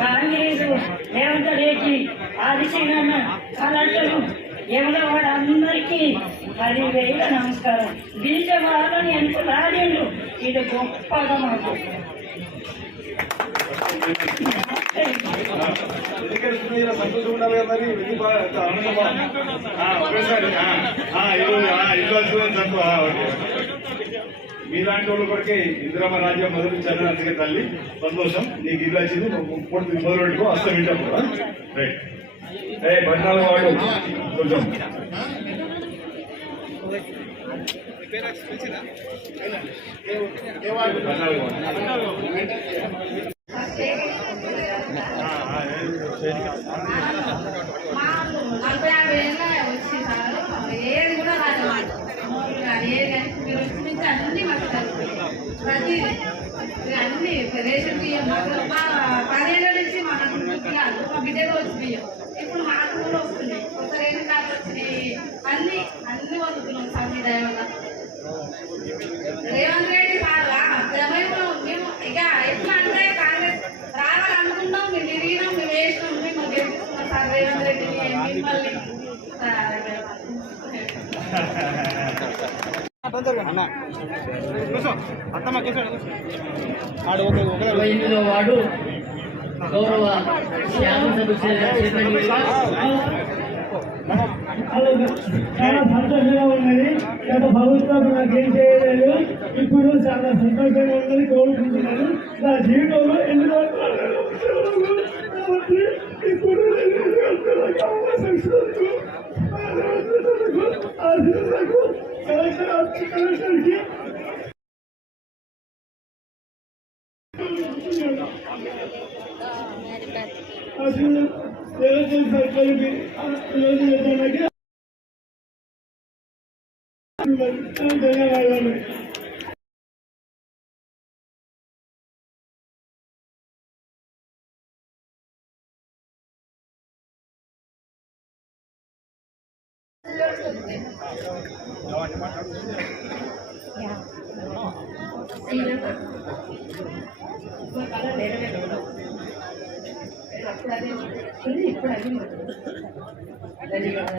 Congress Revanth Reddy ఆదిశీలన్న collector ఎవరో వాడు అందరికీ 10,000 నమస్కారం. బీజేపీ వాళ్ళని ఎంత రాడిండు ఇది గొప్పగా మాకు. మీలాంటి వాళ్ళు కొరకే ఇందిరమ్మ రాజ్యం మొదలు అందుకే తల్లి సంతోషం. నీకు ఇల్లు వచ్చింది మొదలు పెట్టుకో అస్తం వింటాం కూడా. రైట్ బండాల వాడు కొంచెం అన్ని రేషన్ బియ్యం 10 ఏళ్ళ నుంచి మా కాదు మా బిడ్డలు వచ్చి బియ్యం ఇప్పుడు మాకు కూడా వస్తున్నాయి. కొత్త రేషన్ కార్డు వచ్చినాయి. అన్ని వదులుతున్నాం సార్ మీ దయ వల్ల. రేవంత్ రెడ్డి సార్ మేము ఇక ఎట్లా అంటే కాంగ్రెస్ రావాలనుకున్నాం, మేము తిరిగినాం, మేము వేసినాం, మేము గెలుస్తున్నాం సార్ రేవంత్ రెడ్డిని మిమ్మల్ని. వాడు గౌరవ చాలా సంతోషంగా ఉన్నది. గత ప్రభుత్వం నాకేం చేయలేదు, ఇప్పుడు చాలా సంతోషంగా ఉన్నది కోరుకుంటున్నాను. నా జీవితంలో ఎన్ని ఇప్పుడు కలెక్టర్కి ధన్యవాదాలు. ఇప్పుడు అది